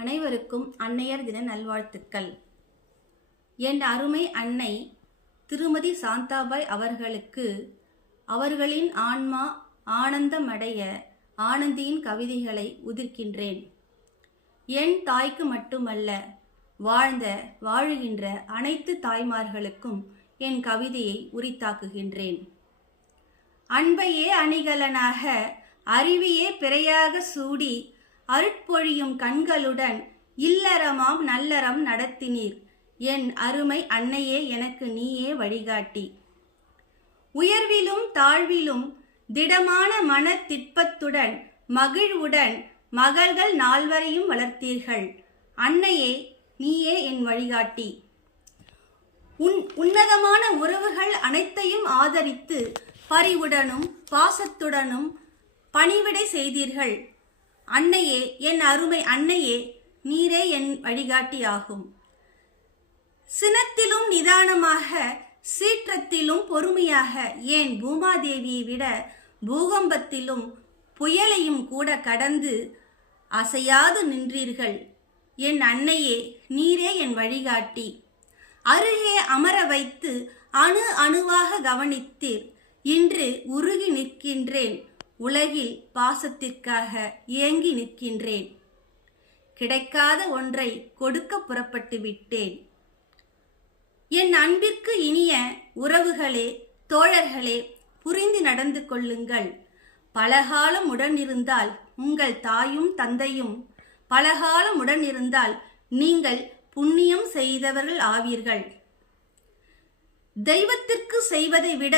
அனைவருக்கும் அன்னையர் தின நல்வாழ்த்துக்கள். என் அருமை அன்னை திருமதி சாந்தாபாய் அவர்களுக்கு அவர்களின் ஆன்மா ஆனந்தமடைய ஆனந்தியின் கவிதைகளை உதிர்க்கின்றேன். என் தாய்க்கு மட்டுமல்ல, வாழுகின்ற அனைத்து தாய்மார்களுக்கும் என் கவிதையை உரித்தாக்குகின்றேன். அன்பையே அணிகலனாக, அறிவையே பிறையாக சூடி, அருட்பொழியும் கண்களுடன் இல்லறமாம் நல்லறம் நடத்தினீர். என் அருமை அன்னையே, எனக்கு நீயே வழிகாட்டி. உயர்விலும் தாழ்விலும் திடமான மன திட்பத்துடன் மகிழ்வுடன் மகள்கள் நால்வரையும் வளர்த்தீர்கள். அன்னையே, நீயே என் வழிகாட்டி. உன்னதமான உறவுகள் அனைத்தையும் ஆதரித்து பரிவுடனும் பாசத்துடனும் பணிவிடை செய்தீர்கள். அன்னையே, என் அருமை அன்னையே, நீரே என் வழிகாட்டி ஆகும். சினத்திலும் நிதானமாக, சீற்றத்திலும் பொறுமையாக, ஏன் பூமாதேவியை விட பூகம்பத்திலும் புயலையும் கூட கடந்து அசையாது நின்றீர்கள். என் அன்னையே, நீரே என் வழிகாட்டி. அருகே அமர வைத்து அணு அணுவாக கவனித்தீர். இன்று உருகி நிற்கின்றேன். உலகில் பாசத்திற்காக ஏங்கி நிற்கின்றேன். கிடைக்காத ஒன்றை கொடுக்க புறப்பட்டு விட்டேன். என் அன்பிற்கு இனிய உறவுகளே, தோழர்களே, புரிந்து நடந்து கொள்ளுங்கள். பலகாலம் உடனிருந்தால் உங்கள் தாயும் தந்தையும், பலகாலம் உடனிருந்தால் நீங்கள் புண்ணியம் செய்தவர்கள் ஆவீர்கள். தெய்வத்திற்கு செய்வதை விட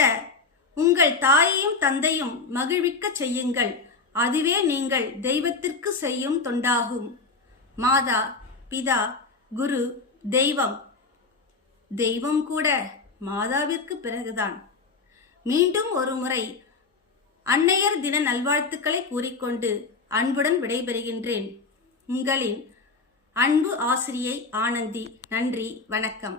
உங்கள் தாயையும் தந்தையும் மகிழ்விக்க செய்யுங்கள். அதுவே நீங்கள் தெய்வத்திற்கு செய்யும் தொண்டாகும். மாதா, பிதா, குரு, தெய்வம். தெய்வம் கூட மாதாவிற்கு பிறகுதான். மீண்டும் ஒரு முறை அன்னையர் தின நல்வாழ்த்துக்களை கூறிக்கொண்டு அன்புடன் விடைபெறுகின்றேன். உங்களின் அன்பு ஆசிரியை ஆனந்தி. நன்றி, வணக்கம்.